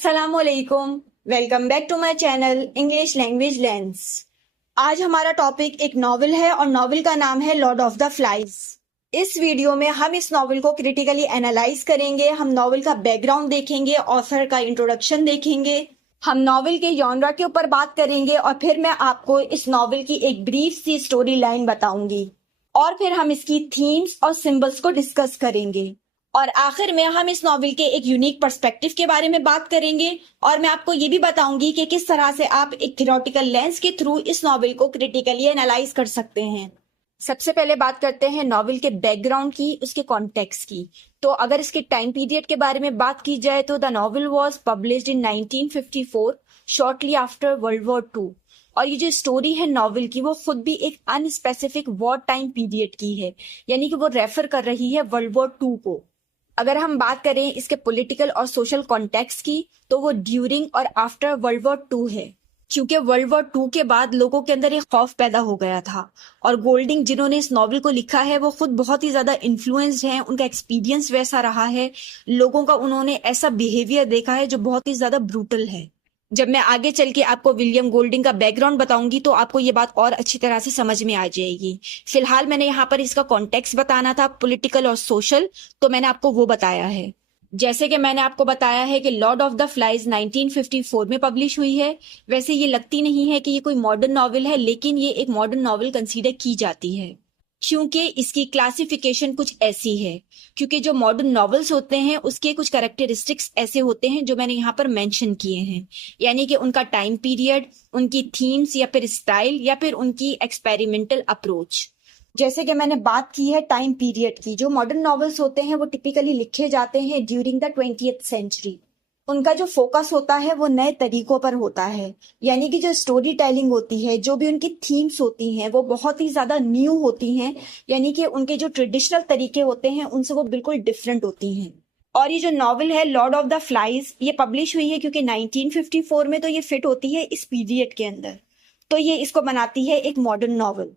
अस्सलामुअलैकुम। Welcome back to my channel English language lens. आज हमारा टॉपिक एक नॉवेल है और नॉवेल का नाम है लॉर्ड ऑफ द फ्लाइज। इस वीडियो में हम इस नॉवेल को क्रिटिकली एनालाइज करेंगे। हम नॉवेल का बैकग्राउंड देखेंगे, ऑथर का इंट्रोडक्शन देखेंगे, हम नॉवेल के जॉनरा के ऊपर बात करेंगे और फिर मैं आपको इस नॉवेल की एक ब्रीफ सी स्टोरी लाइन बताऊंगी और फिर हम इसकी थीम्स और सिंबल्स को डिस्कस करेंगे और आखिर में हम इस नॉवेल के एक यूनिक पर्सपेक्टिव के बारे में बात करेंगे और मैं आपको ये भी बताऊंगी कि किस तरह से आप एक थ्योरेटिकल लेंस के थ्रू इस नॉवेल को क्रिटिकली एनालाइज कर सकते हैं। सबसे पहले बात करते हैं नॉवेल के बैकग्राउंड की, उसके कॉन्टेक्स्ट की। तो अगर इसके टाइम पीरियड के बारे में बात की जाए तो the novel was published in 1954 shortly after World War Two. और ये जो स्टोरी है नॉवेल की वो खुद भी एक अनस्पेसिफिक वॉर टाइम पीरियड की है, यानी कि वो रेफर कर रही है वर्ल्ड वॉर टू को। अगर हम बात करें इसके पॉलिटिकल और सोशल कॉन्टेक्स्ट की तो वो ड्यूरिंग और आफ्टर वर्ल्ड वॉर टू है, क्योंकि वर्ल्ड वॉर टू के बाद लोगों के अंदर एक खौफ पैदा हो गया था और गोल्डिंग जिन्होंने इस नॉवेल को लिखा है वो खुद बहुत ही ज्यादा इन्फ्लुएंस्ड हैं। उनका एक्सपीरियंस वैसा रहा है, लोगों का उन्होंने ऐसा बिहेवियर देखा है जो बहुत ही ज्यादा ब्रूटल है। जब मैं आगे चल के आपको विलियम गोल्डिंग का बैकग्राउंड बताऊंगी तो आपको ये बात और अच्छी तरह से समझ में आ जाएगी। फिलहाल मैंने यहाँ पर इसका कॉन्टेक्स्ट बताना था, पॉलिटिकल और सोशल, तो मैंने आपको वो बताया है। जैसे कि मैंने आपको बताया है कि लॉर्ड ऑफ द फ्लाइज 1954 में पब्लिश हुई है। वैसे ये लगती नहीं है कि ये कोई मॉडर्न नॉवेल है, लेकिन ये एक मॉडर्न नॉवेल कंसीडर की जाती है क्योंकि इसकी क्लासिफिकेशन कुछ ऐसी है। क्योंकि जो मॉडर्न नॉवेल्स होते हैं उसके कुछ कैरेक्टरिस्टिक्स ऐसे होते हैं जो मैंने यहाँ पर मेंशन किए हैं, यानी कि उनका टाइम पीरियड, उनकी थीम्स या फिर स्टाइल या फिर उनकी एक्सपेरिमेंटल अप्रोच। जैसे कि मैंने बात की है टाइम पीरियड की, जो मॉडर्न नॉवेल्स होते हैं वो टिपिकली लिखे जाते हैं ड्यूरिंग द 20th सेंचुरी। उनका जो फोकस होता है वो नए तरीकों पर होता है, यानी कि जो स्टोरी टेलिंग होती है, जो भी उनकी थीम्स होती हैं वो बहुत ही ज्यादा न्यू होती हैं, यानी कि उनके जो ट्रेडिशनल तरीके होते हैं उनसे वो बिल्कुल डिफरेंट होती हैं। और ये जो नॉवेल है लॉर्ड ऑफ द फ्लाइज ये पब्लिश हुई है क्योंकि 1954 में, तो ये फिट होती है इस पीरियड के अंदर, तो ये इसको बनाती है एक मॉडर्न नॉवेल।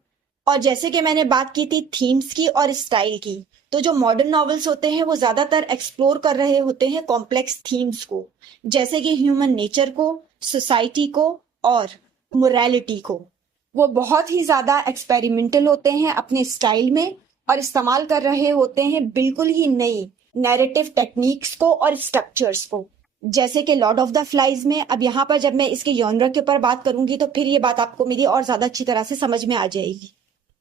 और जैसे कि मैंने बात की थी थीम्स की और स्टाइल की, तो जो मॉडर्न नॉवेल्स होते हैं वो ज्यादातर एक्सप्लोर कर रहे होते हैं कॉम्प्लेक्स थीम्स को, जैसे कि ह्यूमन नेचर को, सोसाइटी को और मोरालिटी को। वो बहुत ही ज्यादा एक्सपेरिमेंटल होते हैं अपने स्टाइल में और इस्तेमाल कर रहे होते हैं बिल्कुल ही नई नैरेटिव टेक्निक्स को और स्ट्रक्चर्स को, जैसे कि लॉर्ड ऑफ द फ्लाइज में। अब यहाँ पर जब मैं इसके जॉनर के ऊपर बात करूंगी तो फिर ये बात आपको मेरी और ज्यादा अच्छी तरह से समझ में आ जाएगी।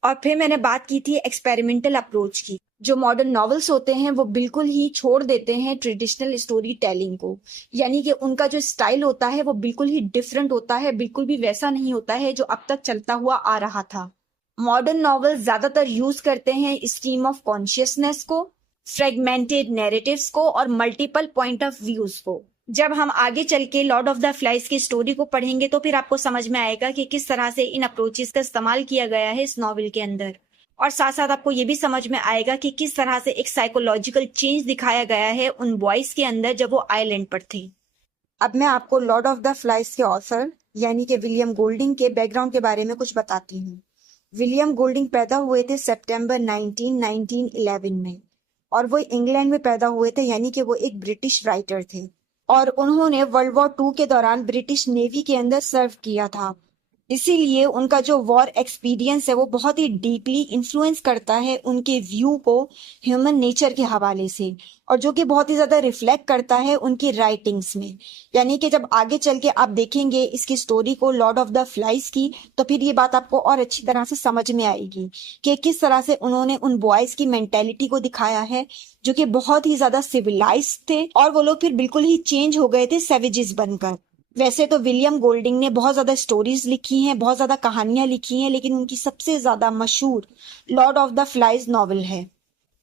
और फिर मैंने बात की थी एक्सपेरिमेंटल अप्रोच की। जो मॉडर्न नॉवेल्स होते हैं वो बिल्कुल ही छोड़ देते हैं ट्रेडिशनल स्टोरी टेलिंग को, यानी कि उनका जो स्टाइल होता है वो बिल्कुल ही डिफरेंट होता है, बिल्कुल भी वैसा नहीं होता है जो अब तक चलता हुआ आ रहा था। मॉडर्न नॉवेल्स ज्यादातर यूज करते हैं स्ट्रीम ऑफ कॉन्शियसनेस को, फ्रेगमेंटेड नैरेटिव्स को और मल्टीपल पॉइंट ऑफ व्यूज को। जब हम आगे चल के लॉर्ड ऑफ द फ्लाइज की स्टोरी को पढ़ेंगे तो फिर आपको समझ में आएगा कि किस तरह से इन अप्रोचेस का इस्तेमाल किया गया है इस नॉवेल के अंदर, और साथ साथ आपको ये भी समझ में आएगा कि किस तरह से एक साइकोलॉजिकल चेंज दिखाया गया है उन बॉयज के अंदर जब वो आइलैंड पर थे। अब मैं आपको लॉर्ड ऑफ द फ्लाइज के ऑथर यानी कि विलियम गोल्डिंग के बैकग्राउंड के बारे में कुछ बताती हूँ। विलियम गोल्डिंग पैदा हुए थे सितंबर 1911 में और वो इंग्लैंड में पैदा हुए थे, यानी कि वो एक ब्रिटिश राइटर थे और उन्होंने वर्ल्ड वॉर टू के दौरान ब्रिटिश नेवी के अंदर सर्व किया था। इसीलिए उनका जो वॉर एक्सपीरियंस है वो बहुत ही डीपली इन्फ्लुएंस करता है उनके व्यू को ह्यूमन नेचर के हवाले से, और जो कि बहुत ही ज्यादा रिफ्लेक्ट करता है उनकी राइटिंग्स में। यानी कि जब आगे चल के आप देखेंगे इसकी स्टोरी को लॉर्ड ऑफ द फ्लाइज की तो फिर ये बात आपको और अच्छी तरह से समझ में आएगी कि किस तरह से उन्होंने उन बॉयज की मेंटेलिटी को दिखाया है जो कि बहुत ही ज्यादा सिविलाइज्ड थे और वो लोग फिर बिल्कुल ही चेंज हो गए थे सैवेजेस बनकर। वैसे तो विलियम गोल्डिंग ने बहुत ज्यादा स्टोरीज लिखी हैं, बहुत ज्यादा कहानियां लिखी हैं, लेकिन उनकी सबसे ज्यादा मशहूर Lord of the flies novel है।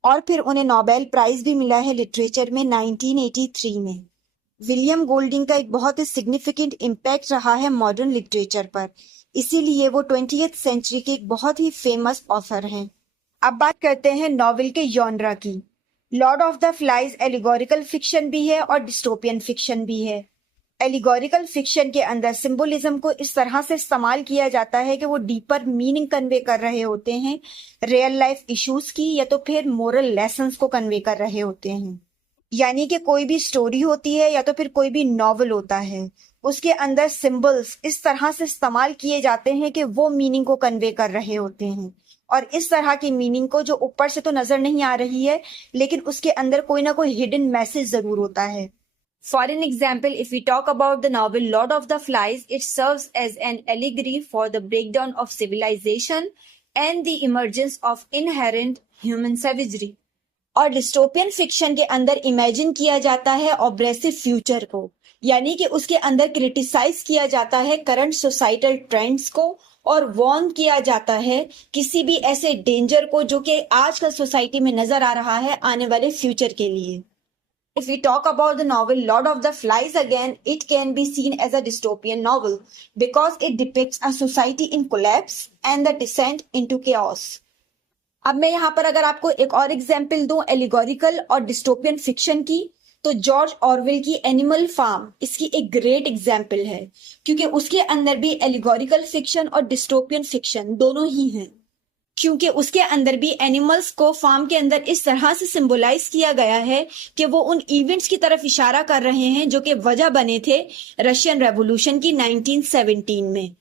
और फिर उन्हें नोबेल प्राइज भी मिला है लिटरेचर में 1983 में। विलियम गोल्डिंग का एक बहुत ही सिग्निफिकेंट इम्पैक्ट रहा है मॉडर्न लिटरेचर पर, इसीलिए वो 20th सेंचुरी के एक बहुत ही फेमस ऑथर हैं। अब बात करते हैं नॉवेल के जॉनरा की। Lord of the flies allegorical fiction भी है और डिस्टोपियन फिक्शन भी है। एलिगोरिकल फिक्शन के अंदर सिंबोलिज्म को इस तरह से इस्तेमाल किया जाता है कि वो डीपर मीनिंग कन्वे कर रहे होते हैं रियल लाइफ इश्यूज की, या तो फिर मोरल लेसन्स को कन्वे कर रहे होते हैं। यानी कि कोई भी स्टोरी होती है या तो फिर कोई भी नॉवल होता है, उसके अंदर सिंबल्स इस तरह से इस्तेमाल किए जाते हैं कि वो मीनिंग को कन्वे कर रहे होते हैं। और इस तरह की मीनिंग को जो ऊपर से तो नजर नहीं आ रही है, लेकिन उसके अंदर कोई ना कोई हिडन मैसेज जरूर होता है। For an example, if we talk about the novel Lord of the Flies, it serves as an allegory for the breakdown of civilisation and the emergence of inherent human savagery. और dystopian fiction के अंदर imagine किया जाता है ऑब्रेसिव future को, यानी कि उसके अंदर क्रिटिसाइज किया जाता है करंट सोसाइटल ट्रेंड्स को और वार्न किया जाता है किसी भी ऐसे डेंजर को जो कि आजकल सोसाइटी में नजर आ रहा है आने वाले फ्यूचर के लिए। If we talk about the novel Lord of the Flies again, it can be seen as a dystopian novel because it depicts a society in collapse and the descent into chaos. अब मैं यहाँ पर अगर आपको एक और example दूं allegorical और डिस्टोपियन फिक्शन की, तो जॉर्ज ऑरवेल की एनिमल फार्म इसकी एक ग्रेट एग्जाम्पल है, क्योंकि उसके अंदर भी एलिगोरिकल फिक्शन और डिस्टोपियन फिक्शन दोनों ही हैं। क्योंकि उसके अंदर भी एनिमल्स को फार्म के अंदर इस तरह से सिंबलाइज किया गया है कि वो उन इवेंट्स की तरफ इशारा कर रहे हैं जो कि वजह बने थे रशियन रेवोल्यूशन की 1917 में।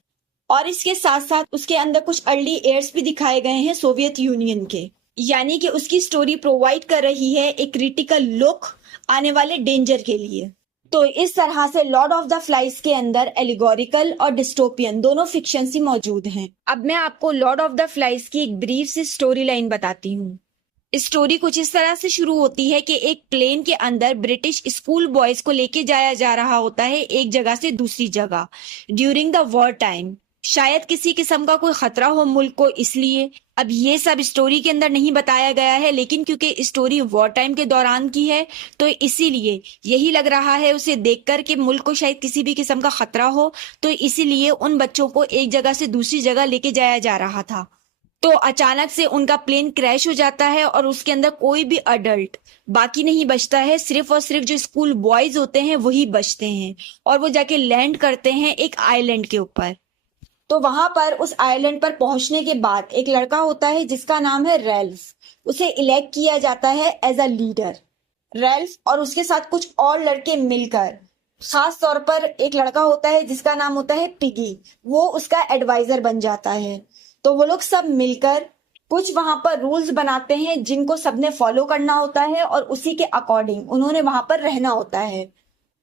और इसके साथ साथ उसके अंदर कुछ अर्ली एयर्स भी दिखाए गए हैं सोवियत यूनियन के, यानी कि उसकी स्टोरी प्रोवाइड कर रही है एक क्रिटिकल लुक आने वाले डेंजर के लिए। तो इस तरह से लॉर्ड ऑफ द फ्लाइज के अंदर एलिगोरिकल और डिस्टोपियन दोनों फिक्शन ही मौजूद हैं। अब मैं आपको लॉर्ड ऑफ द फ्लाइज की एक ब्रीफ सी स्टोरी लाइन बताती हूँ। स्टोरी कुछ इस तरह से शुरू होती है कि एक प्लेन के अंदर ब्रिटिश स्कूल बॉयज को लेके जाया जा रहा होता है एक जगह से दूसरी जगह ड्यूरिंग द वॉर टाइम। शायद किसी किस्म का कोई खतरा हो मुल्क को, इसलिए अब ये सब स्टोरी के अंदर नहीं बताया गया है, लेकिन क्योंकि स्टोरी वॉर टाइम के दौरान की है तो इसीलिए यही लग रहा है उसे देखकर कि मुल्क को शायद किसी भी किस्म का खतरा हो, तो इसीलिए उन बच्चों को एक जगह से दूसरी जगह लेके जाया जा रहा था। तो अचानक से उनका प्लेन क्रैश हो जाता है और उसके अंदर कोई भी अडल्ट बाकी नहीं बचता है, सिर्फ और सिर्फ जो स्कूल बॉयज होते हैं वही बचते हैं और वो जाके लैंड करते हैं एक आइलैंड के ऊपर। तो वहां पर उस आइलैंड पर पहुंचने के बाद एक लड़का होता है जिसका नाम है रेल्फ, उसे इलेक्ट किया जाता है एज अ लीडर। रेल्फ और उसके साथ कुछ और लड़के मिलकर, खास तौर पर एक लड़का होता है जिसका नाम होता है पिगी, वो उसका एडवाइजर बन जाता है। तो वो लोग सब मिलकर कुछ वहां पर रूल्स बनाते हैं जिनको सबने फॉलो करना होता है और उसी के अकॉर्डिंग उन्होंने वहां पर रहना होता है।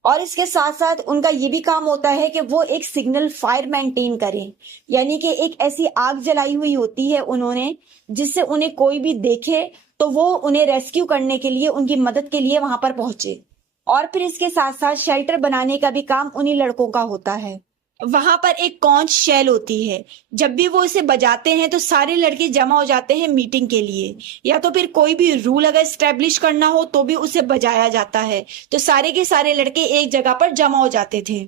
और इसके साथ साथ उनका ये भी काम होता है कि वो एक सिग्नल फायर मेंटेन करें, यानी कि एक ऐसी आग जलाई हुई होती है उन्होंने जिससे उन्हें कोई भी देखे तो वो उन्हें रेस्क्यू करने के लिए, उनकी मदद के लिए वहां पर पहुंचे। और फिर इसके साथ साथ शेल्टर बनाने का भी काम उन्हीं लड़कों का होता है। वहां पर एक कॉन्च शेल होती है, जब भी वो इसे बजाते हैं तो सारे लड़के जमा हो जाते हैं मीटिंग के लिए, या तो फिर कोई भी रूल अगर स्टैब्लिश करना हो तो भी उसे बजाया जाता है, तो सारे के सारे लड़के एक जगह पर जमा हो जाते थे।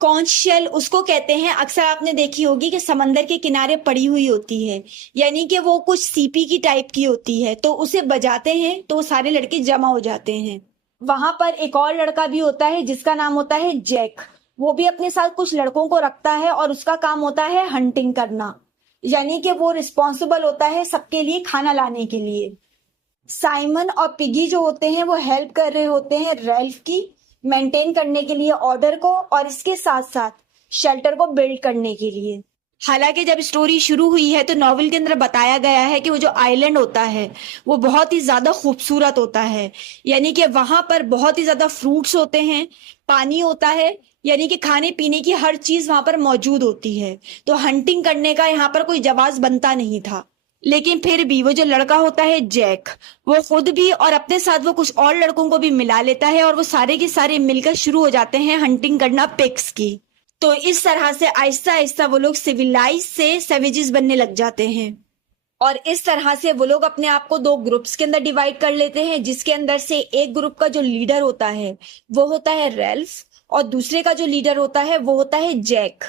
कॉन्च शेल उसको कहते हैं, अक्सर आपने देखी होगी कि समंदर के किनारे पड़ी हुई होती है, यानी कि वो कुछ सीपी की टाइप की होती है, तो उसे बजाते हैं तो सारे लड़के जमा हो जाते हैं। वहां पर एक और लड़का भी होता है जिसका नाम होता है जैक, वो भी अपने साथ कुछ लड़कों को रखता है और उसका काम होता है हंटिंग करना, यानी कि वो रिस्पॉन्सिबल होता है सबके लिए खाना लाने के लिए। साइमन और पिगी जो होते हैं वो हेल्प कर रहे होते हैं रेल्फ की मेंटेन करने के लिए ऑर्डर को, और इसके साथ साथ शेल्टर को बिल्ड करने के लिए। हालांकि जब स्टोरी शुरू हुई है तो नॉवल के अंदर बताया गया है कि वो जो आइलैंड होता है वो बहुत ही ज्यादा खूबसूरत होता है, यानी कि वहां पर बहुत ही ज्यादा फ्रूट्स होते हैं, पानी होता है, यानी कि खाने पीने की हर चीज वहां पर मौजूद होती है। तो हंटिंग करने का यहाँ पर कोई जवाब बनता नहीं था, लेकिन फिर भी वो जो लड़का होता है जैक, वो खुद भी और अपने साथ वो कुछ और लड़कों को भी मिला लेता है और वो सारे के सारे मिलकर शुरू हो जाते हैं हंटिंग करना पिग्स की। तो इस तरह से आहिस्ता आहिस्ता वो लोग सिविलाइज से सेवेजेस बनने लग जाते हैं, और इस तरह से वो लोग अपने आप को दो ग्रुप्स के अंदर डिवाइड कर लेते हैं, जिसके अंदर से एक ग्रुप का जो लीडर होता है वो होता है रेल्फ और दूसरे का जो लीडर होता है वो होता है जैक।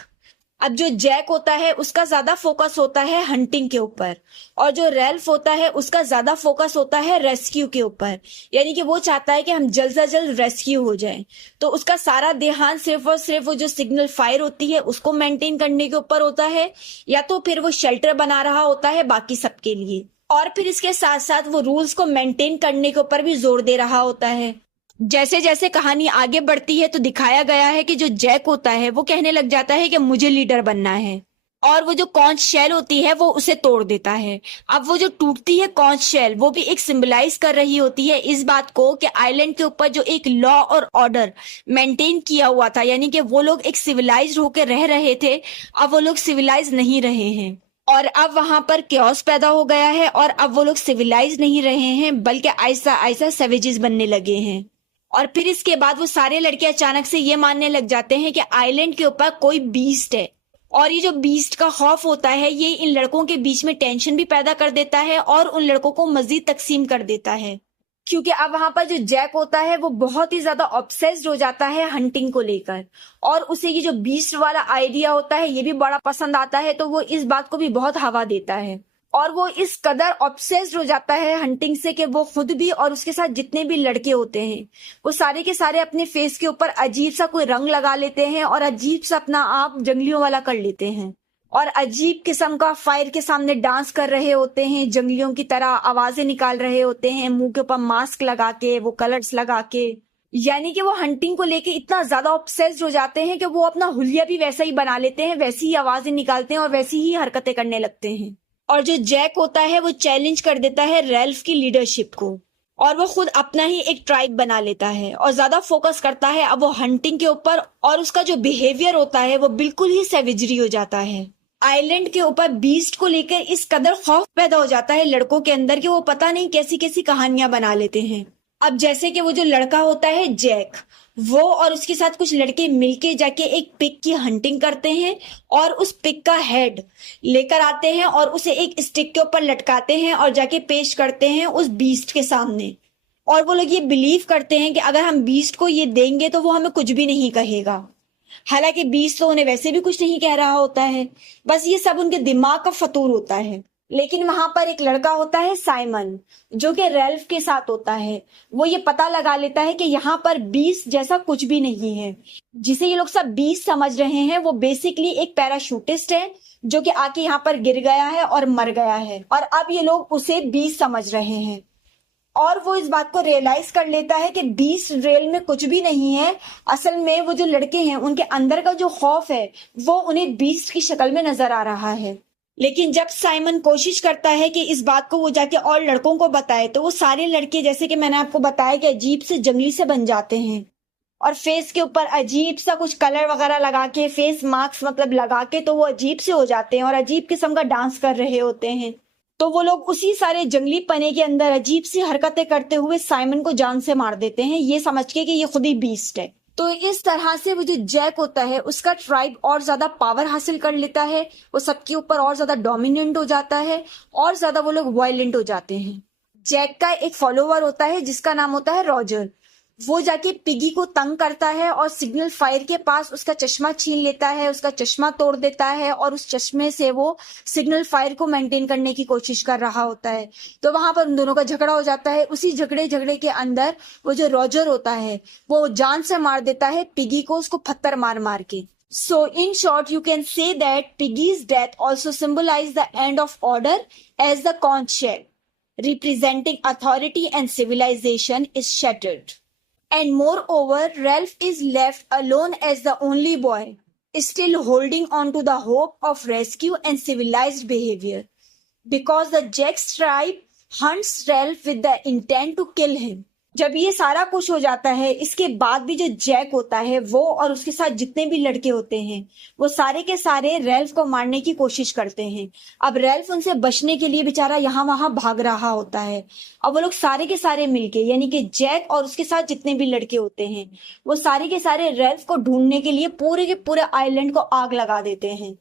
अब जो जैक होता है उसका ज्यादा फोकस होता है हंटिंग के ऊपर, और जो रेल्फ होता है उसका ज्यादा फोकस होता है रेस्क्यू के ऊपर, यानी कि वो चाहता है कि हम जल्द से जल्द रेस्क्यू हो जाएं। तो उसका सारा ध्यान सिर्फ और सिर्फ वो जो सिग्नल फायर होती है उसको मेंटेन करने के ऊपर होता है, या तो फिर वो शेल्टर बना रहा होता है बाकी सबके लिए, और फिर इसके साथ साथ वो रूल्स को मेंटेन करने के ऊपर भी जोर दे रहा होता है। जैसे जैसे कहानी आगे बढ़ती है तो दिखाया गया है कि जो जैक होता है वो कहने लग जाता है कि मुझे लीडर बनना है, और वो जो कॉन्च शेल होती है वो उसे तोड़ देता है। अब वो जो टूटती है कॉन्च शेल, वो भी एक सिंबलाइज कर रही होती है इस बात को कि आइलैंड के ऊपर जो एक लॉ और ऑर्डर मेंटेन किया हुआ था, यानी कि वो लोग एक सिविलाइज्ड होकर रह रहे थे, अब वो लोग सिविलाइज नहीं रहे हैं। और अब वहां पर क्योस पैदा हो गया है, और अब वो लोग सिविलाइज नहीं रहे हैं बल्कि ऐसा ऐसा सेवेजेस बनने लगे हैं। और फिर इसके बाद वो सारे लड़के अचानक से ये मानने लग जाते हैं कि आइलैंड के ऊपर कोई बीस्ट है, और ये जो बीस्ट का खौफ होता है ये इन लड़कों के बीच में टेंशन भी पैदा कर देता है और उन लड़कों को मजीद तकसीम कर देता है। क्योंकि अब वहां पर जो जैक होता है वो बहुत ही ज्यादा ऑब्सेस्ड हो जाता है हंटिंग को लेकर, और उसे ये जो बीस्ट वाला आइडिया होता है ये भी बड़ा पसंद आता है, तो वो इस बात को भी बहुत हवा देता है। और वो इस कदर ऑब्सेस्ड हो जाता है हंटिंग से कि वो खुद भी और उसके साथ जितने भी लड़के होते हैं वो सारे के सारे अपने फेस के ऊपर अजीब सा कोई रंग लगा लेते हैं और अजीब सा अपना आप जंगलियों वाला कर लेते हैं, और अजीब किस्म का फायर के सामने डांस कर रहे होते हैं, जंगलियों की तरह आवाजें निकाल रहे होते हैं, मुंह के ऊपर मास्क लगा के, वो कलर्स लगा के। यानी कि वो हंटिंग को लेके इतना ज्यादा ऑब्सेस्ड हो जाते हैं कि वो अपना हुलिया भी वैसा ही बना लेते हैं, वैसी ही आवाजें निकालते हैं और वैसी ही हरकतें करने लगते हैं। और जो जैक होता है वो चैलेंज कर देता है रेल्फ की लीडरशिप को, और वो खुद अपना ही एक ट्राइब बना लेता है और ज्यादा फोकस करता है अब वो हंटिंग के ऊपर, और उसका जो बिहेवियर होता है वो बिल्कुल ही सेवेजरी हो जाता है। आइलैंड के ऊपर बीस्ट को लेकर इस कदर खौफ पैदा हो जाता है लड़कों के अंदर कि वो पता नहीं कैसी कैसी कहानियां बना लेते हैं। अब जैसे कि वो जो लड़का होता है जैक, वो और उसके साथ कुछ लड़के मिलके जाके एक पिग की हंटिंग करते हैं और उस पिग का हेड लेकर आते हैं और उसे एक स्टिक के ऊपर लटकाते हैं और जाके पेश करते हैं उस बीस्ट के सामने। और वो लोग ये बिलीव करते हैं कि अगर हम बीस्ट को ये देंगे तो वो हमें कुछ भी नहीं कहेगा। हालांकि बीस्ट तो उन्हें वैसे भी कुछ नहीं कह रहा होता है, बस ये सब उनके दिमाग का फतूर होता है। लेकिन वहां पर एक लड़का होता है साइमन, जो कि रेल्फ के साथ होता है। वो ये पता लगा लेता है कि यहाँ पर बीस्ट जैसा कुछ भी नहीं है। जिसे ये लोग सब बीस्ट समझ रहे हैं वो बेसिकली एक पैराशूटिस्ट है जो कि आके यहाँ पर गिर गया है और मर गया है, और अब ये लोग उसे बीस्ट समझ रहे हैं। और वो इस बात को रियलाइज कर लेता है कि बीस्ट रेल में कुछ भी नहीं है, असल में वो जो लड़के हैं उनके अंदर का जो खौफ है वो उन्हें बीस्ट की शक्ल में नजर आ रहा है। लेकिन जब साइमन कोशिश करता है कि इस बात को वो जाके और लड़कों को बताए, तो वो सारे लड़के जैसे कि मैंने आपको बताया कि अजीब से जंगली से बन जाते हैं, और फेस के ऊपर अजीब सा कुछ कलर वगैरह लगा के, फेस मास्क मतलब लगा के, तो वो अजीब से हो जाते हैं और अजीब किस्म का डांस कर रहे होते हैं। तो वो लोग उसी सारे जंगली पने के अंदर अजीब सी हरकतें करते हुए साइमन को जान से मार देते हैं, ये समझ के कि ये खुद ही बीस्ट है। तो इस तरह से वो जो जैक होता है उसका ट्राइब और ज्यादा पावर हासिल कर लेता है, वो सबके ऊपर और ज्यादा डोमिनेंट हो जाता है और ज्यादा वो लोग वायलेंट हो जाते हैं। जैक का एक फॉलोवर होता है जिसका नाम होता है रॉजर। वो जाके पिगी को तंग करता है और सिग्नल फायर के पास उसका चश्मा छीन लेता है, उसका चश्मा तोड़ देता है, और उस चश्मे से वो सिग्नल फायर को मेंटेन करने की कोशिश कर रहा होता है। तो वहां पर उन दोनों का झगड़ा हो जाता है। उसी झगड़े के अंदर वो जो रॉजर होता है वो जान से मार देता है पिगी को, उसको पत्थर मार मार के। So in short, you can say that Piggy's death also symbolized the end of order, as the conch shell, representing authority and civilization, is shattered. And moreover, Ralph is left alone as the only boy, still holding on to the hope of rescue and civilized behavior. Because the Jack's tribe hunts Ralph with the intent to kill him. जब ये सारा कुछ हो जाता है, इसके बाद भी जो जैक होता है वो और उसके साथ जितने भी लड़के होते हैं वो सारे के सारे रेल्फ को मारने की कोशिश करते हैं। अब रेल्फ उनसे बचने के लिए बेचारा यहाँ वहां भाग रहा होता है। अब वो लोग सारे के सारे मिलके, यानी कि जैक और उसके साथ जितने भी लड़के होते हैं वो सारे के सारे रेल्फ को ढूंढने के लिए पूरे के पूरे आइलैंड को आग लगा देते हैं।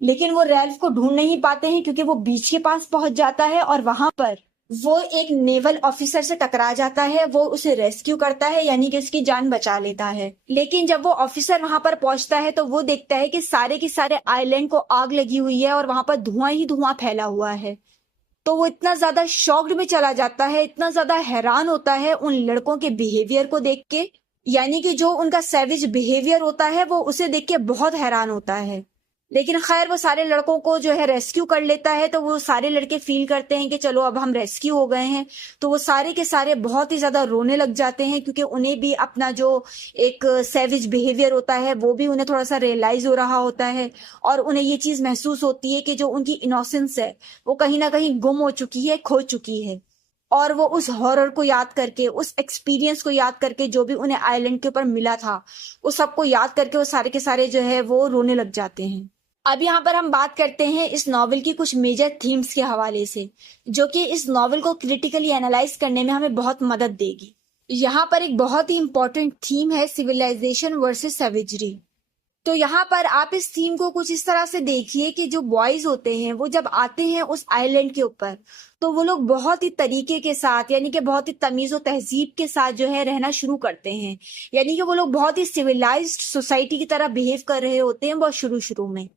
लेकिन वो रेल्फ को ढूंढ नहीं पाते हैं क्योंकि वो बीच के पास पहुंच जाता है और वहां पर वो एक नेवल ऑफिसर से टकरा जाता है। वो उसे रेस्क्यू करता है, यानी कि उसकी जान बचा लेता है। लेकिन जब वो ऑफिसर वहां पर पहुंचता है तो वो देखता है कि सारे के सारे आइलैंड को आग लगी हुई है और वहां पर धुआं ही धुआं फैला हुआ है। तो वो इतना ज्यादा शॉक्ड में चला जाता है, इतना ज्यादा हैरान होता है उन लड़कों के बिहेवियर को देख के, यानी कि जो उनका सैविज बिहेवियर होता है वो उसे देख के बहुत हैरान होता है। लेकिन खैर वो सारे लड़कों को जो है रेस्क्यू कर लेता है, तो वो सारे लड़के फील करते हैं कि चलो अब हम रेस्क्यू हो गए हैं। तो वो सारे के सारे बहुत ही ज्यादा रोने लग जाते हैं, क्योंकि उन्हें भी अपना जो एक सेविज बिहेवियर होता है वो भी उन्हें थोड़ा सा रियलाइज हो रहा होता है, और उन्हें ये चीज महसूस होती है कि जो उनकी इनोसेंस है वो कहीं ना कहीं गुम हो चुकी है, खो चुकी है। और वो उस हॉरर को याद करके, उस एक्सपीरियंस को याद करके, जो भी उन्हें आइलैंड के ऊपर मिला था उस सबको याद करके वो सारे के सारे जो है वो रोने लग जाते हैं। अब यहाँ पर हम बात करते हैं इस नॉवल की कुछ मेजर थीम्स के हवाले से, जो कि इस नॉवल को क्रिटिकली एनालाइज करने में हमें बहुत मदद देगी। यहाँ पर एक बहुत ही इंपॉर्टेंट थीम है सिविलाइजेशन वर्सेस सवेजरी। तो यहाँ पर आप इस थीम को कुछ इस तरह से देखिए कि जो बॉयज होते हैं वो जब आते हैं उस आइलैंड के ऊपर, तो वो लोग बहुत ही तरीके के साथ, यानी कि बहुत ही तमीज और तहजीब के साथ जो है रहना शुरू करते हैं। यानी कि वो लोग बहुत ही सिविलाइज्ड सोसाइटी की तरह बिहेव कर रहे होते हैं बहुत शुरू शुरू में।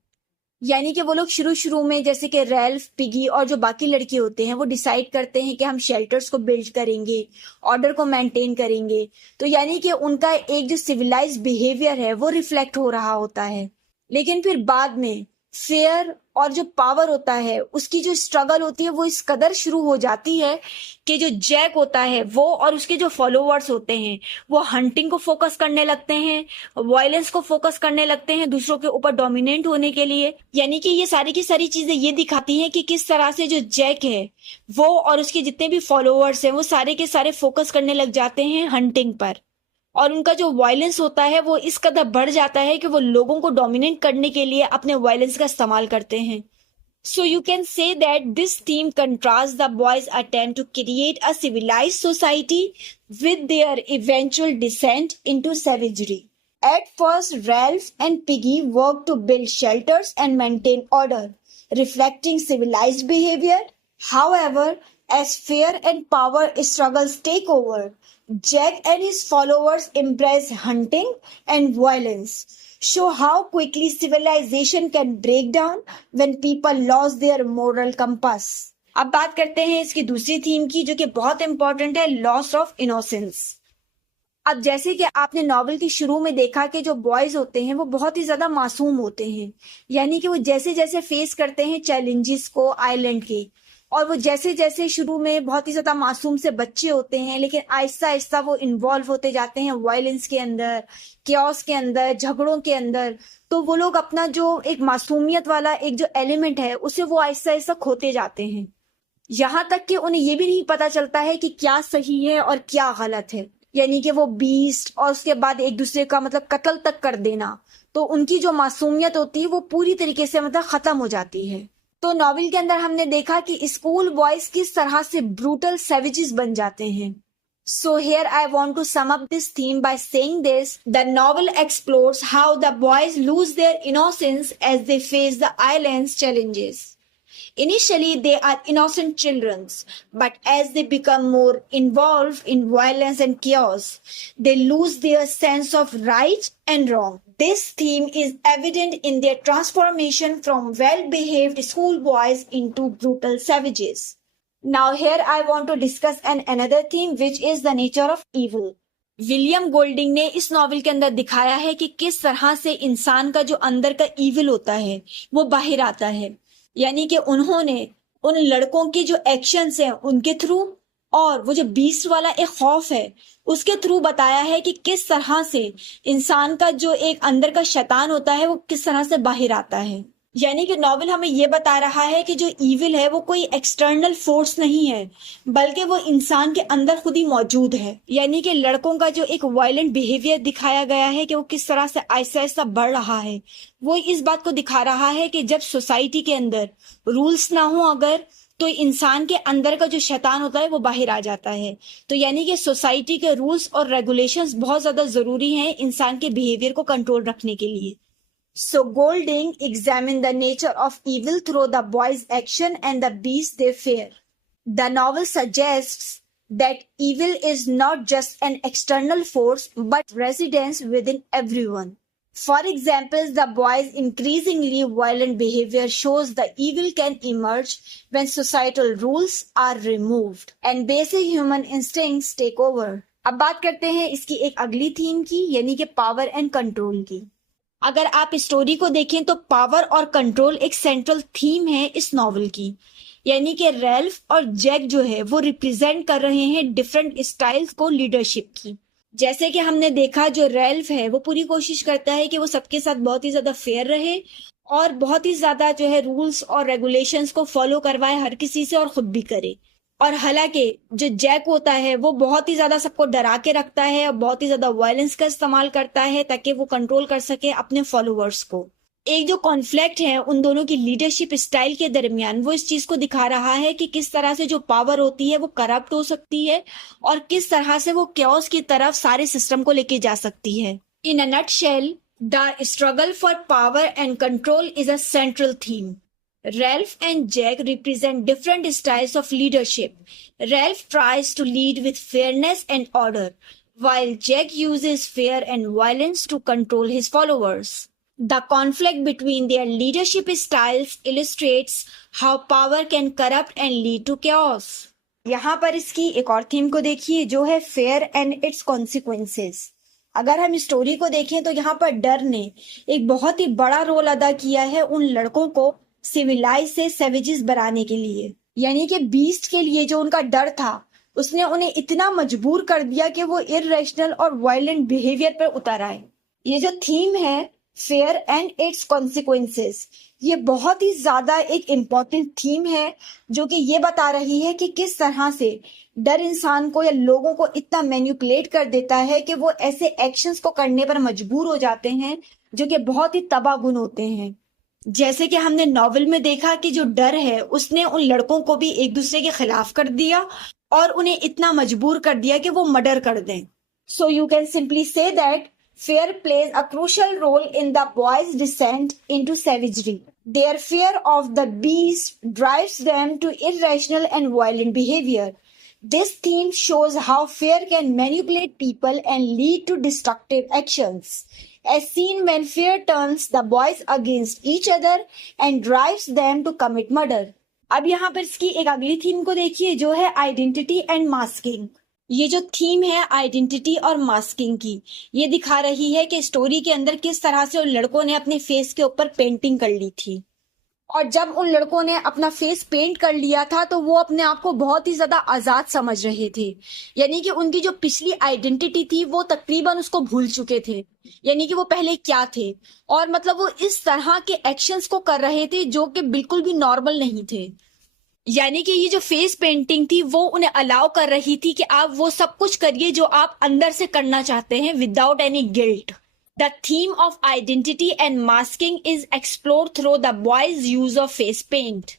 यानी कि वो लोग शुरू शुरू में, जैसे कि रैल्फ, पिगी और जो बाकी लड़के होते हैं, वो डिसाइड करते हैं कि हम शेल्टर्स को बिल्ड करेंगे, ऑर्डर को मेंटेन करेंगे। तो यानी कि उनका एक जो सिविलाइज्ड बिहेवियर है वो रिफ्लेक्ट हो रहा होता है। लेकिन फिर बाद में फेयर और जो पावर होता है उसकी जो स्ट्रगल होती है वो इस कदर शुरू हो जाती है कि जो जैक होता है वो और उसके जो फॉलोअर्स होते हैं वो हंटिंग को फोकस करने लगते हैं, वायलेंस को फोकस करने लगते हैं दूसरों के ऊपर डोमिनेंट होने के लिए। यानी कि ये सारी की सारी चीजें ये दिखाती हैं कि किस तरह से जो जैक है वो और उसके जितने भी फॉलोअर्स हैं वो सारे के सारे फोकस करने लग जाते हैं हंटिंग पर। और उनका जो वायलेंस होता है वो इस कदर बढ़ जाता है कि वो लोगों को डोमिनेट करने के लिए अपने वायलेंस का इस्तेमाल करते हैं। So you can say that this theme contrasts the boys' attempt to create a civilized society with their eventual descent into savagery. At first, Ralph and Piggy work to build shelters and maintain order, reflecting civilized behavior. However, as fear and power struggles take over, Jack and his followers embrace hunting and violence, show how quickly civilization can break down when people lose their moral compass. अब बात करते हैं इसकी दूसरी theme की, जो कि बहुत इंपॉर्टेंट है, लॉस ऑफ इनोसेंस। अब जैसे कि आपने नॉवल के शुरू में देखा कि जो बॉयज होते हैं वो बहुत ही ज्यादा मासूम होते हैं। यानी कि वो जैसे जैसे फेस करते हैं चैलेंजेस को आइलैंड के, और वो जैसे जैसे शुरू में बहुत ही ज्यादा मासूम से बच्चे होते हैं, लेकिन आहिस्ता आहिस्ता वो इन्वॉल्व होते जाते हैं वायलेंस के अंदर, क्योस के अंदर, झगड़ों के अंदर। तो वो लोग अपना जो एक मासूमियत वाला एक जो एलिमेंट है उसे वो आहिस्ता आहिस्ता खोते जाते हैं। यहाँ तक कि उन्हें ये भी नहीं पता चलता है कि क्या सही है और क्या गलत है। यानी कि वो बीस्ट और उसके बाद एक दूसरे का मतलब कत्ल तक कर देना, तो उनकी जो मासूमियत होती है वो पूरी तरीके से मतलब खत्म हो जाती है। तो नॉवेल के अंदर हमने देखा कि स्कूल बॉयज किस तरह से ब्रूटल सेविजेस बन जाते हैं। So here I want to sum up this theme by saying this: the novel explores how the boys lose their innocence as they face the island's challenges. Initially, they are innocent children, but as they become more involved in violence and chaos, they lose their sense of right and wrong. This theme is evident in their transformation from well-behaved schoolboys into brutal savages. Now here I want to discuss another theme, which is the nature of evil. William Golding ने इस novel के अंदर दिखाया है कि किस तरह से इंसान का जो अंदर का इविल होता है वो बाहर आता है। यानी कि उन्होंने उन लड़कों के जो एक्शंस हैं उनके थ्रू और वो जो बीस्ट वाला एक खौफ है उसके थ्रू बताया है कि किस तरह से इंसान का जो एक अंदर का शैतान होता है वो किस तरह से बाहर आता है। यानी कि नॉवेल हमें ये बता रहा है कि जो इविल है वो कोई एक्सटर्नल फोर्स नहीं है, बल्कि वो इंसान के अंदर खुद ही मौजूद है। यानी कि लड़कों का जो एक वायलेंट बिहेवियर दिखाया गया है कि वो किस तरह से आहिस्ता आहिस्ता बढ़ रहा है, वो इस बात को दिखा रहा है कि जब सोसाइटी के अंदर रूल्स ना हो अगर, तो इंसान के अंदर का जो शैतान होता है वो बाहर आ जाता है। तो यानी कि सोसाइटी के रूल्स और रेगुलेशंस बहुत ज्यादा जरूरी हैं इंसान के बिहेवियर को कंट्रोल रखने के लिए। So Golding examined the nature of evil through the boys' action and the beasts they fear. The novel suggests that evil is not just an external force but residents within everyone. For example, the boys' increasingly violent behavior shows the evil can emerge when societal rules are removed and basic human instincts take over. अब बात करते हैं इसकी एक अगली theme की, यानी कि पावर एंड कंट्रोल की। अगर आप स्टोरी को देखें तो पावर और कंट्रोल एक सेंट्रल थीम है इस नॉवल की। यानी कि रैल्फ और जैक जो है वो रिप्रेजेंट कर रहे हैं डिफरेंट स्टाइल्स को लीडरशिप की। जैसे कि हमने देखा, जो रैल्फ है वो पूरी कोशिश करता है कि वो सबके साथ बहुत ही ज्यादा फेयर रहे और बहुत ही ज्यादा जो है रूल्स और रेगुलेशंस को फॉलो करवाए हर किसी से और खुद भी करे। और हालांकि जो जैक होता है वो बहुत ही ज्यादा सबको डरा के रखता है और बहुत ही ज्यादा वायलेंस का इस्तेमाल करता है ताकि वो कंट्रोल कर सके अपने फॉलोअर्स को। एक जो कॉन्फ्लिक्ट है उन दोनों की लीडरशिप स्टाइल के दरमियान, वो इस चीज को दिखा रहा है कि किस तरह से जो पावर होती है वो करप्ट हो सकती है और किस तरह से वो क्योस की तरफ सारे सिस्टम को लेके जा सकती है। In a nutshell, the struggle for power and control is a central theme. Ralph and Jack represent different styles of leadership. Ralph tries to lead with fairness and order, while Jack uses fear and violence to control his followers. The conflict between their leadership styles illustrates how power can corrupt and lead to chaos. यहाँ पर इसकी एक और theme को देखिए जो है fair and it's consequences. अगर हम स्टोरी को देखें तो यहाँ पर डर ने एक बहुत ही बड़ा रोल अदा किया है उन लड़कों को सिविलाइज से सेवेजेस बनाने के लिए। यानी कि बीस्ट के लिए जो उनका डर था उसने उन्हें इतना मजबूर कर दिया कि वो इररेशनल और वायलेंट बिहेवियर पर उतर आए। ये जो थीम है फेयर एंड इट्स कॉन्सिक्वेंसेस, ये बहुत ही ज्यादा एक इम्पॉर्टेंट थीम है जो कि ये बता रही है कि किस तरह से डर इंसान को या लोगों को इतना मैनिपुलेट कर देता है कि वो ऐसे एक्शंस को करने पर मजबूर हो जाते हैं जो कि बहुत ही तबाहकुन होते हैं। जैसे कि हमने नॉवेल में देखा कि जो डर है उसने उन लड़कों को भी एक दूसरे के खिलाफ कर दिया और उन्हें इतना मजबूर कर दिया कि वो मर्डर कर दें। So you can simply say that fear plays a crucial role in the boys' descent into savagery. Their fear of the beast drives them to irrational and violent behavior. This theme shows how fear can manipulate people and lead to destructive actions, as seen when fear turns the boys against each other and drives them to commit murder. अब यहाँ पर इसकी एक अगली theme को देखिए जो है आइडेंटिटी एंड मास्किंग। ये जो थीम है आइडेंटिटी और मास्किंग की, ये दिखा रही है कि स्टोरी के अंदर किस तरह से उन लड़कों ने अपने फेस के ऊपर पेंटिंग कर ली थी। और जब उन लड़कों ने अपना फेस पेंट कर लिया था तो वो अपने आप को बहुत ही ज्यादा आजाद समझ रहे थे। यानी कि उनकी जो पिछली आइडेंटिटी थी वो तकरीबन उसको भूल चुके थे, यानी कि वो पहले क्या थे। और मतलब वो इस तरह के एक्शंस को कर रहे थे जो कि बिल्कुल भी नॉर्मल नहीं थे। यानी कि ये जो फेस पेंटिंग थी वो उन्हें अलाउ कर रही थी कि आप वो सब कुछ करिए जो आप अंदर से करना चाहते हैं without any guilt. The theme of identity and masking is explored through the boys use of face paint.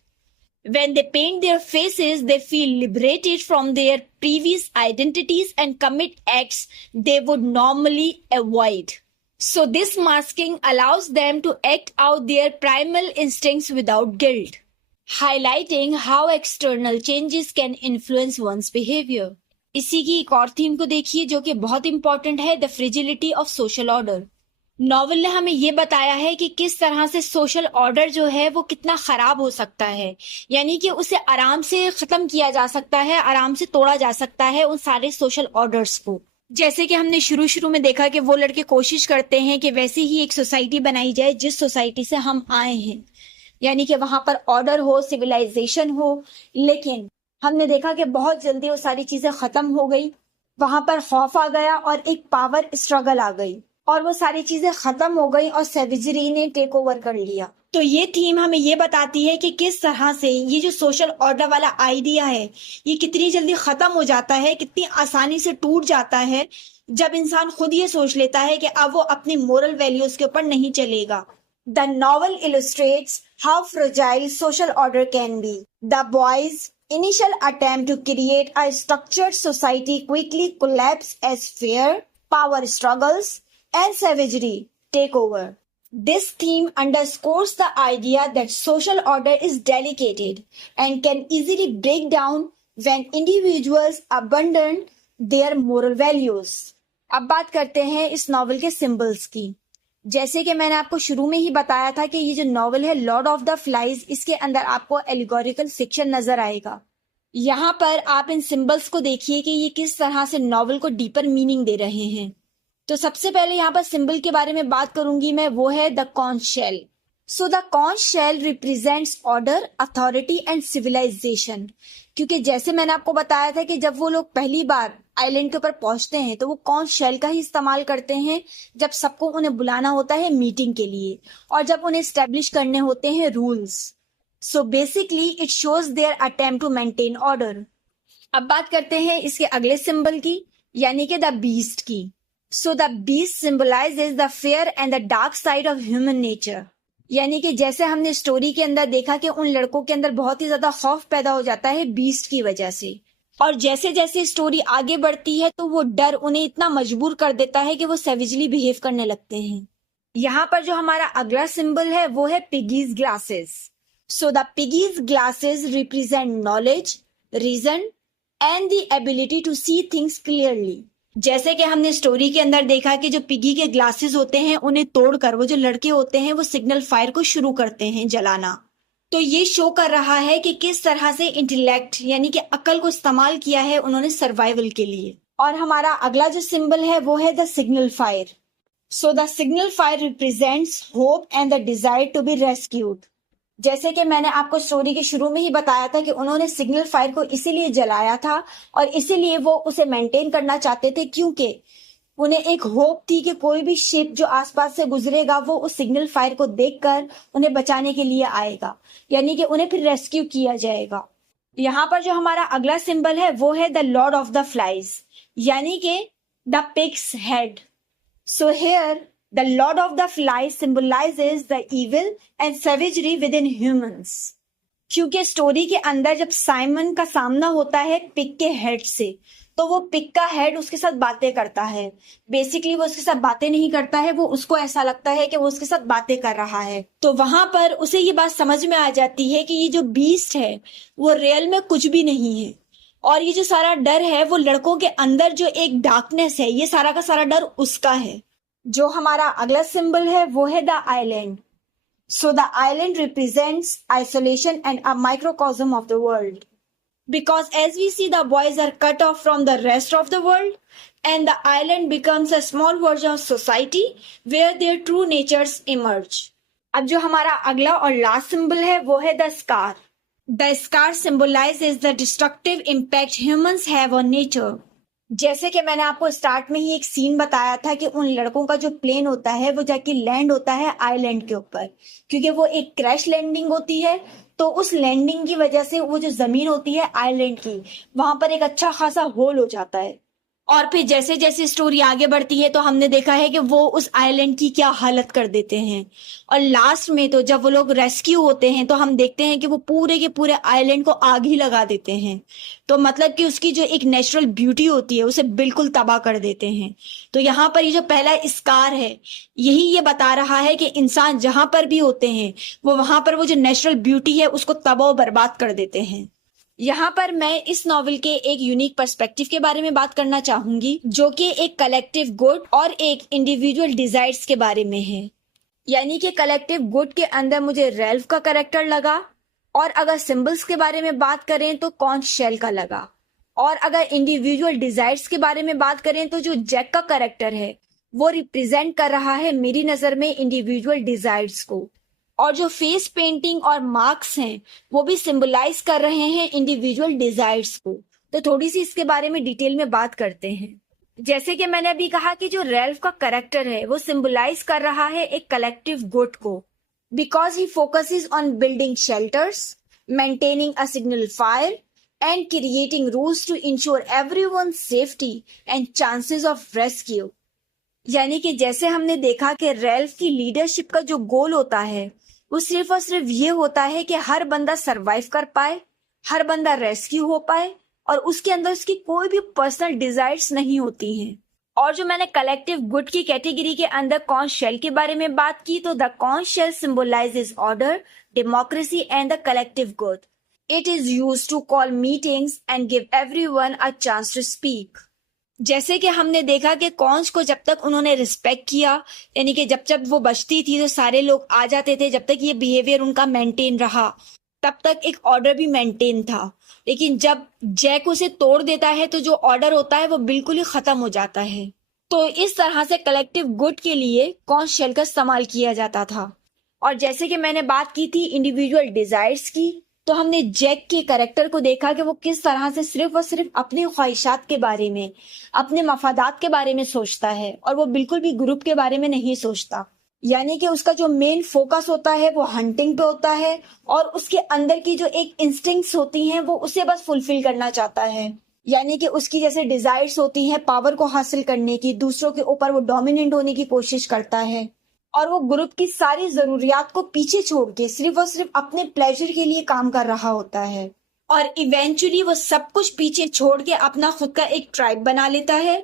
When they paint their faces, they feel liberated from their previous identities and commit acts they would normally avoid. So this masking allows them to act out their primal instincts without guilt, highlighting how external changes can influence one's behavior. इसी की एक और theme को देखिए जो कि बहुत important है, the fragility of social order. Novel ने हमें ये बताया है कि किस तरह से सोशल ऑर्डर जो है वो कितना खराब हो सकता है। यानी कि उसे आराम से खत्म किया जा सकता है, आराम से तोड़ा जा सकता है उन सारे सोशल ऑर्डर्स को। जैसे कि हमने शुरू में देखा कि वो लड़के कोशिश करते हैं कि वैसी ही एक सोसाइटी बनाई जाए जिस सोसाइटी से हम आए हैं, यानी कि वहां पर ऑर्डर हो, सिविलाइजेशन हो। लेकिन हमने देखा कि बहुत जल्दी वो सारी चीजें खत्म हो गई, वहां पर खौफ आ गया और एक पावर स्ट्रगल आ गई और वो सारी चीजें खत्म हो गई और सेवेजरी ने टेक ओवर कर लिया। तो ये थीम हमें ये बताती है कि किस तरह से ये जो सोशल ऑर्डर वाला आइडिया है ये कितनी जल्दी खत्म हो जाता है, कितनी आसानी से टूट जाता है जब इंसान खुद ये सोच लेता है कि अब वो अपनी मोरल वैल्यूज के ऊपर नहीं चलेगा। The novel illustrates how fragile social order can be. The boys' initial attempt to create a structured society quickly collapsed as fear, power struggles, and savagery take over. This theme underscores the idea that social order is delicate and can easily break down when individuals abandon their moral values. अब बात करते हैं इस novel के symbols की। जैसे कि मैंने आपको शुरू में ही बताया था कि ये जो नॉवल है लॉर्ड ऑफ द फ्लाइज, इसके अंदर आपको एलिगोरिकल फिक्शन नजर आएगा। यहाँ पर आप इन सिंबल्स को देखिए कि ये किस तरह से नॉवल को डीपर मीनिंग दे रहे हैं। तो सबसे पहले यहाँ पर सिंबल के बारे में बात करूंगी मैं, वो है the conch shell. So the conch shell represents order, authority and civilisation. क्योंकि जैसे मैंने आपको बताया था कि जब वो लोग पहली बार आइलैंड के ऊपर पहुंचते हैं तो वो कॉन्च शेल का ही इस्तेमाल करते हैं जब सबको उन्हें बुलाना होता है मीटिंग के लिए, और जब उन्हें स्टेब्लिश करने होते हैं rules. So basically it shows their attempt to maintain order. अब बात करते हैं इसके अगले सिंबल की, यानी कि द बीस्ट की। So the beast symbolises the fair and the dark side of human nature. यानी कि जैसे हमने स्टोरी के अंदर देखा कि उन लड़कों के अंदर बहुत ही ज्यादा खौफ पैदा हो जाता है बीस्ट की वजह से, और जैसे जैसे स्टोरी आगे बढ़ती है तो वो डर उन्हें इतना मजबूर कर देता है कि वो सेविजली बिहेव करने लगते हैं। यहाँ पर जो हमारा अगला सिंबल है वो है Piggy's glasses. So the Piggy's glasses represent knowledge, reason and the ability to see things clearly. जैसे कि हमने स्टोरी के अंदर देखा कि जो पिगी के ग्लासेस होते हैं उन्हें तोड़कर वो जो लड़के होते हैं वो सिग्नल फायर को शुरू करते हैं जलाना। तो ये शो कर रहा है कि किस तरह से इंटेलेक्ट यानी कि अकल को इस्तेमाल किया है उन्होंने सर्वाइवल के लिए। और हमारा अगला जो सिंबल है वो है the signal fire. So the signal fire represents hope and the desire to be rescued. जैसे कि मैंने आपको स्टोरी के शुरू में ही बताया था कि उन्होंने सिग्नल फायर को इसीलिए जलाया था और इसीलिए वो उसे मेंटेन करना चाहते थे, क्योंकि उन्हें एक होप थी कि कोई भी शिप जो आसपास से गुजरेगा वो उस सिग्नल फायर को देखकर उन्हें बचाने के लिए आएगा, यानी कि उन्हें फिर रेस्क्यू किया जाएगा। यहाँ पर जो हमारा अगला सिंबल है वो है the Lord of the flies, यानी कि the pigs head. So here the Lord of the Flies symbolizes the evil and savagery within humans। क्योंकि स्टोरी के अंदर जब साइमन का सामना होता है पिग के हेड से, तो वो पिग का हेड उसके साथ बातें करता है। बेसिकली वो उसके साथ बातें नहीं करता है, वो उसको ऐसा लगता है कि वो उसके साथ बातें कर रहा है। तो वहां पर उसे ये बात समझ में आ जाती है कि ये जो बीस्ट है वो रियल में कुछ भी नहीं है, और ये जो सारा डर है वो लड़कों के अंदर जो एक डार्कनेस है, ये सारा का सारा डर उसका है। जो हमारा अगला सिंबल है वो है the island. So the island represents isolation and a microcosm of the world, because as we see the boys are cut off from the rest of the world and the island becomes a small version of society where their true natures emerge. अब जो हमारा अगला और last symbol है वो है the scar. The scar symbolises the destructive impact humans have on nature. जैसे कि मैंने आपको स्टार्ट में ही एक सीन बताया था कि उन लड़कों का जो प्लेन होता है वो जाके लैंड होता है आइलैंड के ऊपर, क्योंकि वो एक क्रैश लैंडिंग होती है। तो उस लैंडिंग की वजह से वो जो जमीन होती है आइलैंड की, वहां पर एक अच्छा खासा होल हो जाता है। और फिर जैसे जैसे स्टोरी आगे बढ़ती है तो हमने देखा है कि वो उस आइलैंड की क्या हालत कर देते हैं, और लास्ट में तो जब वो लोग रेस्क्यू होते हैं तो हम देखते हैं कि वो पूरे के पूरे आइलैंड को आग ही लगा देते हैं। तो मतलब कि उसकी जो एक नेचुरल ब्यूटी होती है उसे बिल्कुल तबाह कर देते हैं। तो यहाँ पर ये जो पहला स्कार है यही ये बता रहा है कि इंसान जहां पर भी होते हैं वो वहां पर वो जो नेचुरल ब्यूटी है उसको तबाह बर्बाद कर देते हैं। यहाँ पर मैं इस नॉवेल के एक यूनिक पर्सपेक्टिव के बारे में बात करना चाहूंगी, जो कि एक कलेक्टिव गुड और एक इंडिविजुअल डिजायर्स के बारे में है। यानी कि कलेक्टिव गुड के अंदर मुझे रेल्फ का कैरेक्टर लगा, और अगर सिंबल्स के बारे में बात करें तो कॉन्च शेल का लगा, और अगर इंडिविजुअल डिजायर्स के बारे में बात करें तो जो जैक का कैरेक्टर है वो रिप्रेजेंट कर रहा है मेरी नजर में इंडिविजुअल डिजायर्स को, और जो फेस पेंटिंग और मार्क्स हैं वो भी सिंबलाइज कर रहे हैं इंडिविजुअल डिजायर्स को। तो थोड़ी सी इसके बारे में डिटेल में बात करते हैं। जैसे कि मैंने अभी कहा कि जो रेल्फ का कैरेक्टर है वो सिंबलाइज कर रहा है एक कलेक्टिव गुड को, because he focuses on building shelters, maintaining a signal fire and creating rules to ensure everyone safety and chances of rescue. यानी कि जैसे हमने देखा कि रेल्फ की लीडरशिप का जो गोल होता है वो सिर्फ और सिर्फ ये होता है कि हर बंदा सरवाइव कर पाए, हर बंदा रेस्क्यू हो पाए, और उसके अंदर उसकी कोई भी पर्सनल डिजायर्स नहीं होती हैं। और जो मैंने कलेक्टिव गुड की कैटेगरी के अंदर कॉन्च शेल के बारे में बात की, तो the conch shell symbolises order, democracy and the collective good. It is used to call meetings and give everyone a chance to speak. जैसे कि हमने देखा कि कॉन्च को जब तक उन्होंने रिस्पेक्ट किया, यानी कि जब जब वो बचती थी तो सारे लोग आ जाते थे, जब तक ये बिहेवियर उनका मेंटेन रहा तब तक एक ऑर्डर भी मेंटेन था। लेकिन जब जैक उसे तोड़ देता है तो जो ऑर्डर होता है वो बिल्कुल ही खत्म हो जाता है। तो इस तरह से कलेक्टिव गुड के लिए कॉन्स शेल का इस्तेमाल किया जाता था। और जैसे कि मैंने बात की थी इंडिविजुअल डिजायर्स की, तो हमने जैक के कैरेक्टर को देखा कि वो किस तरह से सिर्फ और सिर्फ अपनी ख्वाहिशात के बारे में, अपने मफादात के बारे में सोचता है और वो बिल्कुल भी ग्रुप के बारे में नहीं सोचता। यानी कि उसका जो मेन फोकस होता है वो हंटिंग पे होता है और उसके अंदर की जो एक इंस्टिंक्ट्स होती हैं वो उसे बस फुलफिल करना चाहता है। यानी कि उसकी जैसे डिजायर्स होती हैं पावर को हासिल करने की, दूसरों के ऊपर वो डोमिनेंट होने की कोशिश करता है और वो ग्रुप की सारी जरूरियात को पीछे छोड़ के सिर्फ और सिर्फ अपने प्लेजर के लिए काम कर रहा होता है। और इवेंचुअली वो सब कुछ पीछे छोड़ के अपना खुद का एक ट्राइब बना लेता है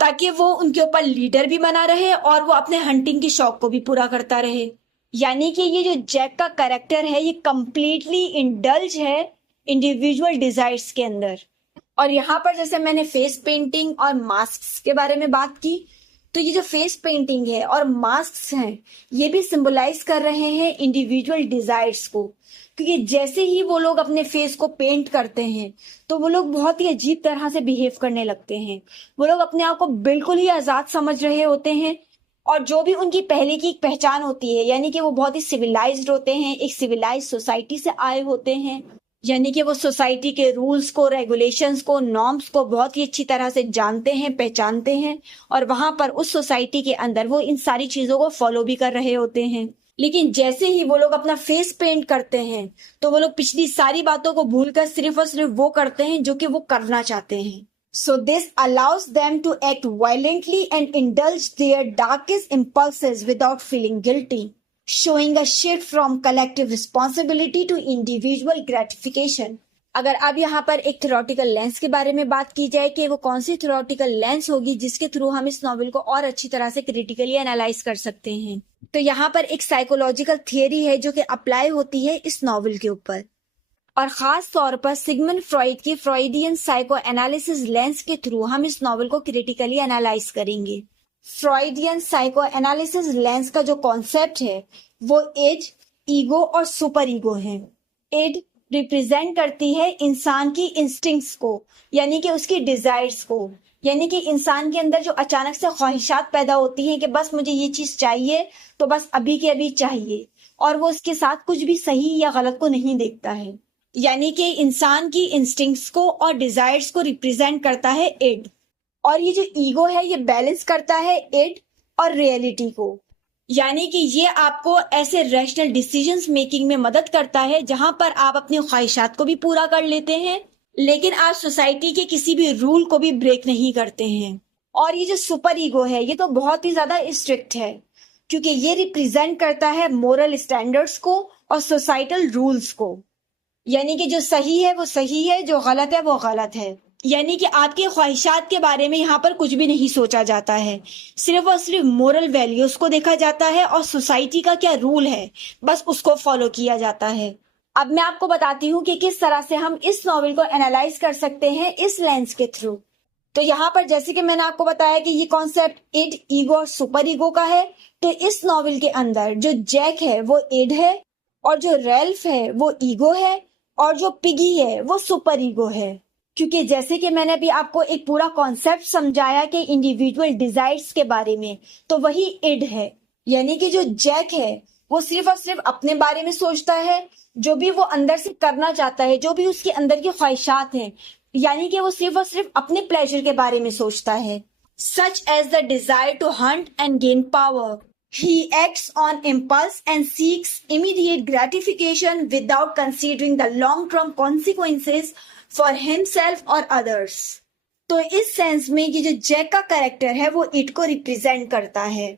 ताकि वो उनके ऊपर लीडर भी बना रहे और वो अपने हंटिंग के शौक को भी पूरा करता रहे। यानी कि ये जो जैक का कैरेक्टर है ये कंप्लीटली इंडल्ज है इंडिविजुअल डिजायर्स के अंदर। और यहाँ पर जैसे मैंने फेस पेंटिंग और मास्क्स के बारे में बात की, तो ये जो फेस पेंटिंग है और मास्क्स हैं ये भी सिंबलाइज कर रहे हैं इंडिविजुअल डिजायर्स को, क्योंकि जैसे ही वो लोग अपने फेस को पेंट करते हैं तो वो लोग बहुत ही अजीब तरह से बिहेव करने लगते हैं। वो लोग अपने आप को बिल्कुल ही आजाद समझ रहे होते हैं और जो भी उनकी पहले की एक पहचान होती है यानी कि वो बहुत ही सिविलाइज्ड होते हैं, एक सिविलाइज्ड सोसाइटी से आए होते हैं, यानी कि वो सोसाइटी के रूल्स को, रेगुलेशंस को, नॉर्म्स को बहुत ही अच्छी तरह से जानते हैं, पहचानते हैं और वहां पर उस सोसाइटी के अंदर वो इन सारी चीजों को फॉलो भी कर रहे होते हैं। लेकिन जैसे ही वो लोग अपना फेस पेंट करते हैं तो वो लोग पिछली सारी बातों को भूलकर सिर्फ और सिर्फ वो करते हैं जो कि वो करना चाहते हैं। So this allows them to act violently and indulge their darkest impulses without feeling guilty, showing a shift from collective responsibility to individual gratification। अगर अब यहाँ पर एक थ्योरेटिकल लेंस के बारे में बात की जाए कि वो कौन सी थ्योरेटिकल लेंस होगी जिसके थ्रू हम इस नॉवेल को और अच्छी तरह से क्रिटिकली एनालाइज कर सकते हैं, तो यहाँ पर एक साइकोलॉजिकल थियरी है जो कि अप्लाई होती है इस नॉवेल के ऊपर और खास तौर पर सिगमंड फ्रॉइड की फ्रॉइडियन साइको एनालिसिस लेंस के थ्रू हम इस नॉवेल को क्रिटिकली एनालाइज करेंगे। फ्रॉइडियन साइको एनालिसिस लेंस का जो कॉन्सेप्ट है वो इड, ईगो और सुपर ईगो है। इड रिप्रेजेंट करती है इंसान की इंस्टिंक्ट्स को, यानी कि उसकी डिजायर्स को, यानी कि इंसान के अंदर जो अचानक से ख्वाहिशात पैदा होती हैं कि बस मुझे ये चीज चाहिए तो बस अभी के अभी चाहिए और वो उसके साथ कुछ भी सही या गलत को नहीं देखता है। यानी कि इंसान की इंस्टिंक्ट्स को और डिजायर्स को रिप्रेजेंट करता है इड। और ये जो ईगो है ये बैलेंस करता है इड और रियलिटी को, यानी कि ये आपको ऐसे रैशनल डिसीजंस मेकिंग में मदद करता है जहां पर आप अपनी ख्वाहिशात को भी पूरा कर लेते हैं लेकिन आप सोसाइटी के किसी भी रूल को भी ब्रेक नहीं करते हैं। और ये जो सुपर ईगो है ये तो बहुत ही ज्यादा स्ट्रिक्ट है क्योंकि ये रिप्रेजेंट करता है मोरल स्टैंडर्ड्स को और सोसाइटल रूल्स को, यानी कि जो सही है वो सही है, जो गलत है वो गलत है। यानी कि आपकी ख्वाहिशात के बारे में यहाँ पर कुछ भी नहीं सोचा जाता है, सिर्फ और सिर्फ मोरल वैल्यूज को देखा जाता है और सोसाइटी का क्या रूल है बस उसको फॉलो किया जाता है। अब मैं आपको बताती हूँ कि किस तरह से हम इस नॉवेल को एनालाइज कर सकते हैं इस लेंस के थ्रू। तो यहाँ पर जैसे कि मैंने आपको बताया कि ये कॉन्सेप्ट इड, ईगो और सुपर ईगो का है, तो इस नॉवेल के अंदर जो जैक है वो इड है और जो रेल्फ है वो ईगो है और जो पिगी है वो सुपर ईगो है। क्योंकि जैसे कि मैंने अभी आपको एक पूरा कॉन्सेप्ट समझाया कि इंडिविजुअल डिजायर्स के बारे में, तो वही इड है। यानी कि जो जैक है वो सिर्फ और सिर्फ अपने बारे में सोचता है, जो भी वो अंदर से करना चाहता है, जो भी उसके अंदर की ख्वाहिशात हैं, यानी कि वो सिर्फ और सिर्फ अपने प्लेजर के बारे में सोचता है। Such as the desire to hunt and gain power, he acts on impulse and seeks immediate gratification without considering the long-term consequences for himself or others। तो इस सेंस में ये जो जैक का कैरेक्टर है वो इट को रिप्रेजेंट करता है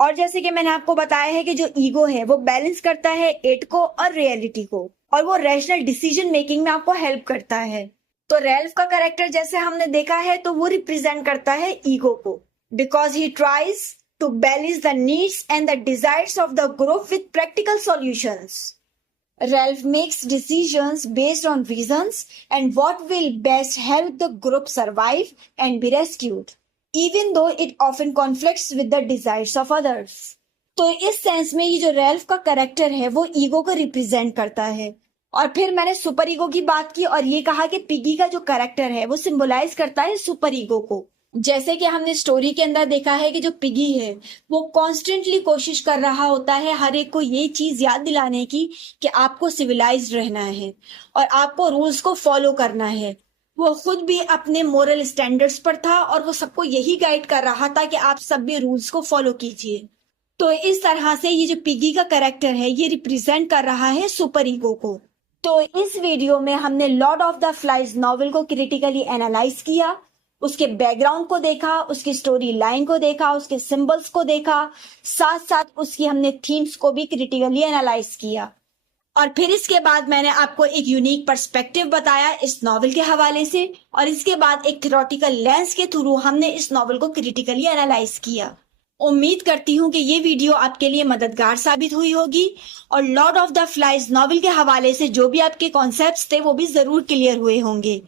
और जैसे कि मैंने आपको बताया है कि जो ईगो है वो बैलेंस करता है इट को और रियलिटी को और वो रैशनल डिसीजन मेकिंग में आपको हेल्प करता है। तो रेल्फ का कैरेक्टर जैसे हमने देखा है तो वो रिप्रेजेंट करता है ईगो को, because he tries to balance the needs and the desires of the group with practical solutions। Ralph makes decisions based on reasons and what will best help the group survive and be rescued, even though it often conflicts with the desires of others। तो इस sense में ये जो Ralph का character है वो ego को represent करता है। और फिर मैंने सुपर ईगो की बात की और ये कहा कि पिगी का जो कैरेक्टर है वो सिंबलाइज करता है सुपर ईगो को। जैसे कि हमने स्टोरी के अंदर देखा है कि जो पिगी है वो कॉन्स्टेंटली कोशिश कर रहा होता है हर एक को ये चीज याद दिलाने की कि आपको सिविलाइज्ड रहना है और आपको रूल्स को फॉलो करना है। वो खुद भी अपने मोरल स्टैंडर्ड्स पर था और वो सबको यही गाइड कर रहा था कि आप सब भी रूल्स को फॉलो कीजिए। तो इस तरह से ये जो पिगी का कैरेक्टर है ये रिप्रेजेंट कर रहा है सुपर ईगो को। तो इस वीडियो में हमने Lord of the flies novel को क्रिटिकली एनालाइज किया, उसके बैकग्राउंड को देखा, उसकी स्टोरी लाइन को देखा, उसके सिंबल्स को देखा, साथ साथ उसकी हमने थीम्स को भी क्रिटिकली एनालाइज किया। और फिर इसके बाद मैंने आपको एक यूनिक पर्सपेक्टिव बताया इस नॉवेल के हवाले से, और इसके बाद एक थ्योरेटिकल लेंस के थ्रू हमने इस नॉवेल को क्रिटिकली एनालाइज किया। उम्मीद करती हूँ कि ये वीडियो आपके लिए मददगार साबित हुई होगी और Lord of the flies novel के हवाले से जो भी आपके कॉन्सेप्ट्स थे वो भी जरूर क्लियर हुए होंगे।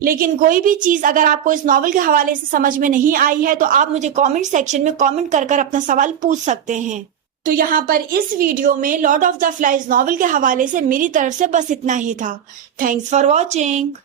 लेकिन कोई भी चीज अगर आपको इस नॉवेल के हवाले से समझ में नहीं आई है तो आप मुझे कमेंट सेक्शन में कमेंट कर कर अपना सवाल पूछ सकते हैं। तो यहाँ पर इस वीडियो में Lord of the flies novel के हवाले से मेरी तरफ से बस इतना ही था। Thanks for watching.